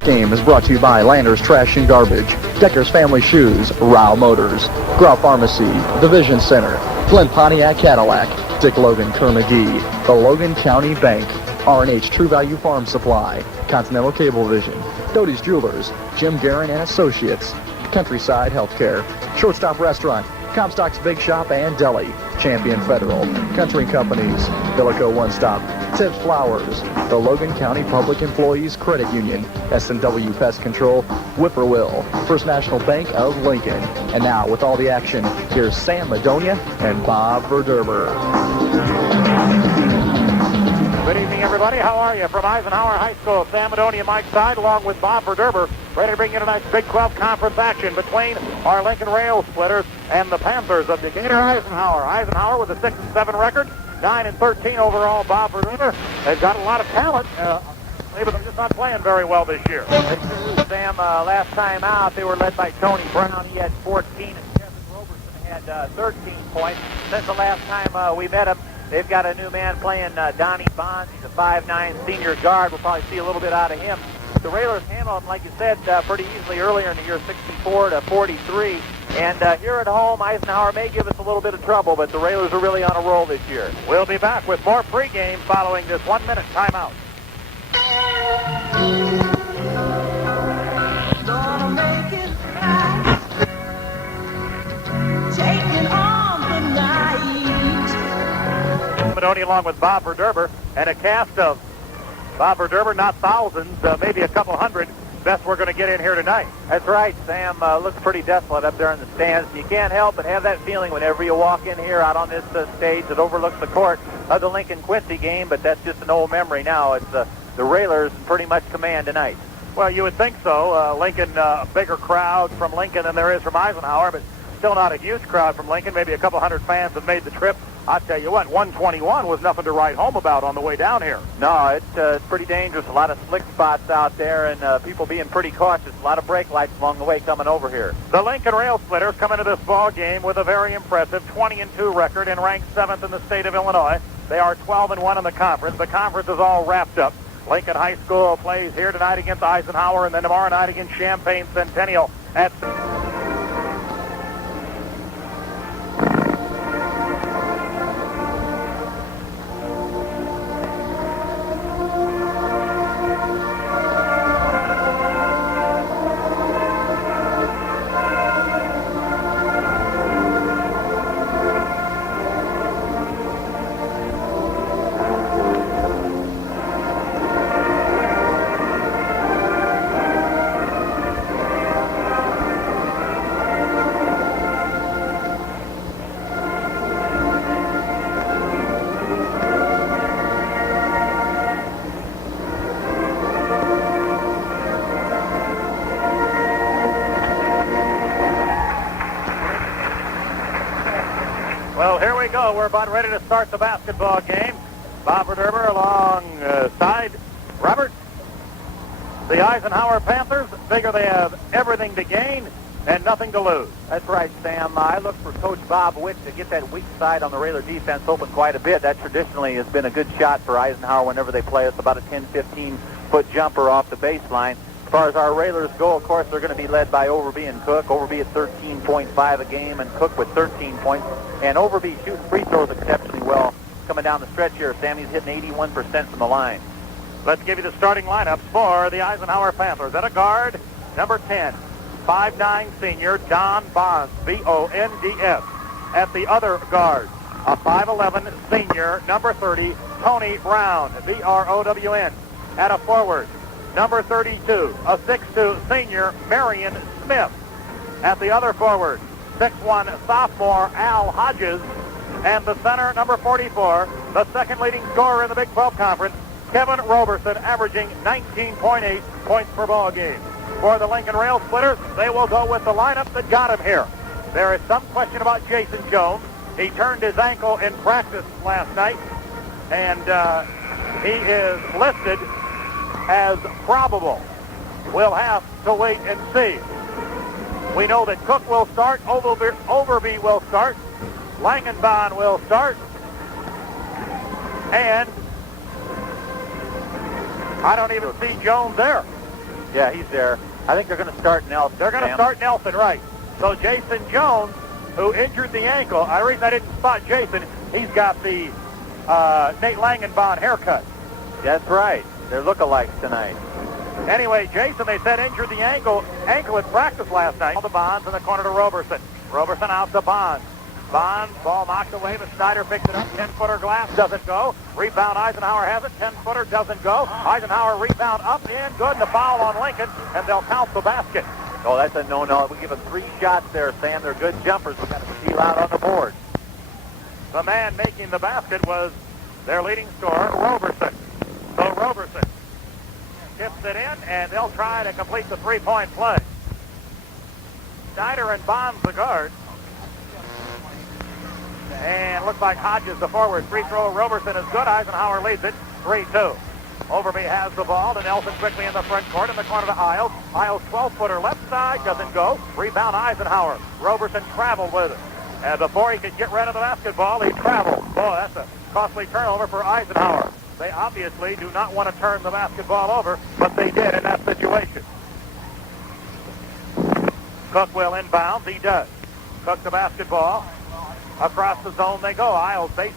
Game is brought to you by Landers Trash and Garbage, Decker's Family Shoes, Rao Motors, Grau Pharmacy, The Vision Center, Glen Pontiac Cadillac, Dick Logan Kerr-McGee, the Logan County Bank, R&H True Value Farm Supply, Continental Cablevision, Doty's Jewelers, Jim Guerin and Associates, Countryside Healthcare, Shortstop Restaurant, Comstock's Big Shop and Deli, Champion Federal, Country Companies, Villico One Stop, Tibbs Flowers, the Logan County Public Employees Credit Union, S&W Pest Control, Whippoorwill, First National Bank of Lincoln. And now, with all the action, here's Sam Madonia and Bob Verderber. Good evening, everybody. How are you? From Eisenhower High School, Sam Madonia, Mike Side, along with Bob Verderber, ready to bring you tonight's Big 12 conference action between our Lincoln Rail Splitters and the Panthers of Decatur. Eisenhower. Eisenhower with a 6-7 record, 9-13 overall. Bob Verderber. They've got a lot of talent, but they're just not playing very well this year. Sam, last time out, they were led by Tony Brown. He had 14, and Kevin Roberson had 13 points. Since the last time we met him, they've got a new man playing, Donnie Bonds. He's a 5'9" senior guard. We'll probably see a little bit out of him. The Railers handled him, like you said, pretty easily earlier in the year, 64-43. And here at home, Eisenhower may give us a little bit of trouble, but the Railers are really on a roll this year. We'll be back with more pregame following this 1-minute timeout. Gonna make it right. Taking on the night. Madonia along with Bob Verderber, and a cast of Bob Verderber, not thousands, maybe a couple hundred. Best we're going to get in here tonight. That's right, Sam. Looks pretty desolate up there in the stands. You can't help but have that feeling whenever you walk in here out on this stage that overlooks the court of the Lincoln-Quincy game, but that's just an old memory now. It's the Railers in pretty much command tonight. Well, you would think so. Lincoln, a bigger crowd from Lincoln than there is from Eisenhower, but still not a huge crowd from Lincoln. Maybe a couple hundred fans have made the trip. I'll tell you what, 121 was nothing to write home about on the way down here. No, it's pretty dangerous. A lot of slick spots out there, and people being pretty cautious. A lot of brake lights along the way coming over here. The Lincoln Rail Splitters come into this ball game with a very impressive 20-2 record and ranked 7th in the state of Illinois. They are 12-1 in the conference. The conference is all wrapped up. Lincoln High School plays here tonight against Eisenhower, and then tomorrow night against Champaign Centennial at... Well, here we go. We're about ready to start the basketball game. Bob Verderber alongside Robert. The Eisenhower Panthers figure they have everything to gain and nothing to lose. That's right, Sam. I look for Coach Bob Witt to get that weak side on the Railer defense open quite a bit. That traditionally has been a good shot for Eisenhower whenever they play us, about a 10, 15-foot jumper off the baseline. As far as our Railers go, of course, they're going to be led by Overby and Cook. Overby at 13.5 a game and Cook with 13 points. And Overby shooting free throws exceptionally well coming down the stretch here. Sammy's hitting 81% from the line. Let's give you the starting lineups for the Eisenhower Panthers. At a guard, number 10, 5'9" senior Don Bonds, B-O-N-D-S. At the other guard, a 5'11" senior, number 30, Tony Brown, B-R-O-W-N. At a forward, number 32, a 6'2" senior, Marion Smith. At the other forward, 6'1" sophomore, Al Hodges. And the center, number 44, the second leading scorer in the Big 12 Conference, Kevin Roberson, averaging 19.8 points per ball game. For the Lincoln Rail Splitters, they will go with the lineup that got him here. There is some question about Jason Jones. He turned his ankle in practice last night, and he is listed as probable. We'll have to wait and see. We know that Cook will start, Overby will start, Langenbahn will start, and I don't even see Jones there. Yeah, he's there. I think they're going to start Nelson. They're going to start Nelson, right. So Jason Jones, who injured the ankle, the reason I didn't spot Jason, he's got the Nate Langenbahn haircut. That's right. They're lookalikes tonight. Anyway, Jason, they said, injured the ankle at practice last night. The Bonds in the corner to Roberson. Roberson out to Bonds. Bonds, ball knocked away, but Snyder picks it up. 10-footer glass doesn't go. Rebound, Eisenhower has it. 10-footer doesn't go. Eisenhower rebound up and good, and the foul on Lincoln, and they'll count the basket. Oh, that's a no-no. We give them 3 shots there, Sam. They're good jumpers. We've got to steal out on the board. The man making the basket was their leading scorer, Roberson. So Roberson tips it in, and they'll try to complete the 3-point play. Snyder and Bonds the guard. And looks like Hodges the forward. Free throw, Roberson is good. Eisenhower leads it 3-2. Overby has the ball to Nelson quickly in the front court, in the corner to Isles. Isles 12-footer left side, doesn't go. Rebound Eisenhower. Roberson traveled with it. And before he could get rid of the basketball, he traveled. Boy, that's a costly turnover for Eisenhower. They obviously do not want to turn the basketball over, but they did in that situation. Cook will inbound. He does. Cook the basketball. Across the zone they go. Isles base.